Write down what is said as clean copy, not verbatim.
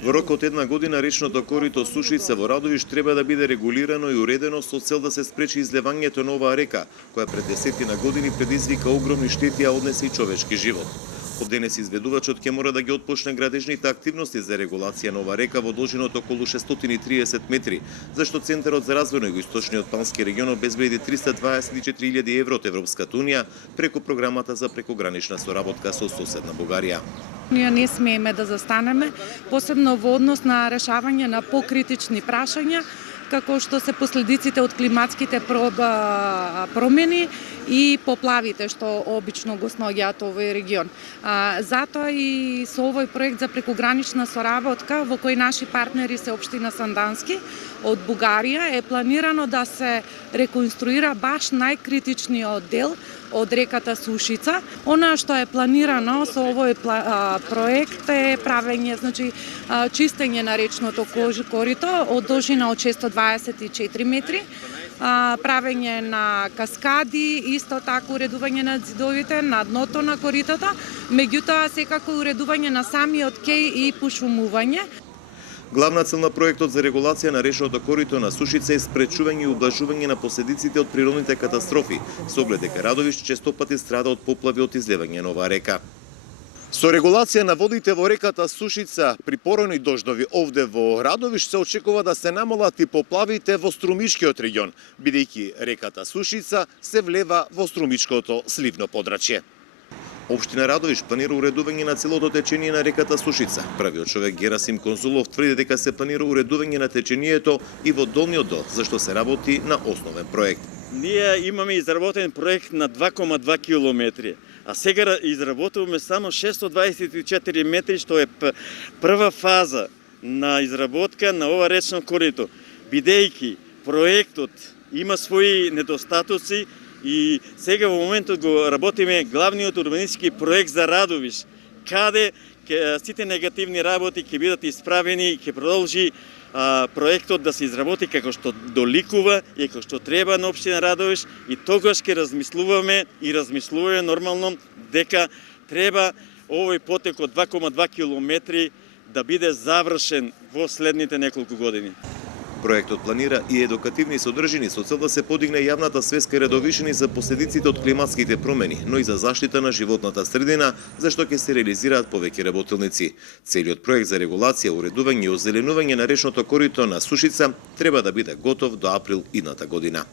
Во рок од една година речното корито Сушица во Радовиш треба да биде регулирано и уредено со цел да се спречи излевањето на оваа река, која пред десетина години предизвика огромни штети, а однесе и човечки живот. Од денес изведувачот ќе мора да ги отпочне градежните активности за регулација на оваа река во должината околу 630 метри, зашто Центарот за развој на Југоисточниот Бански регион обезбеди 324.000 евро од Европската унија преку програмата за прекогранична соработка со соседна Бугарија. Ние не смееме да застанеме, посебно во однос на решавање на покритични прашања, како што се последиците од климатските промени и поплавите што обично го сноѓаат овој регион. Затоа и со овој проект за прекогранична соработка, во кој наши партнери се општина Сандански од Бугарија, е планирано да се реконструира баш најкритичниот дел од реката Сушица. Она што е планирано со овој проект е правење, чистење на речното корито од должина од 624 метри, правење на каскади, исто така уредување на ѕидовите на дното на коритото, меѓутоа секако уредување на самиот кеј и пошумување. Главна цел на проектот за регулација на речното корито на Сушица е спречување и убlažување на последиците од природните катастрофи, со оглед дека Радовиш често пати страда од поплави од излевање на оваа река. Со регулација на водите во реката Сушица при поройни дождови овде во Радовиш се очекува да се намалат и поплавите во Струмишкиот регион, бидејќи реката Сушица се влева во Струмишкото сливно подрачје. Општина Радовиш планира уредување на целото течение на реката Сушица. Првиот човек Герасим Конзулов тврди дека се планира уредување на течението и во долниот дел, зашто се работи на основен проект. Ние имаме изработен проект на 2,2 километри, а сега изработуваме само 624 метри, што е прва фаза на изработка на ова речно корито. Бидејќи проектот има своји недостатоци, и сега во моментот го работиме главниот урбанистички проект за Радовиш, каде сите негативни работи ќе бидат исправени и ќе продолжи проектот да се изработи како што доликува и како што треба на општина Радовиш, и тогаш ќе размислуваме нормално дека треба овој потек од 2,2 километри да биде завршен во следните неколку години. Проектот планира и едукативни содржини со цел да се подигне јавната свест кај радовишани за последиците од климатските промени, но и за заштита на животната средина, зашто ќе се реализираат повеќе работилници. Целиот проект за регулација, уредување и озеленување на речното корито на Сушица треба да биде готов до април идната година.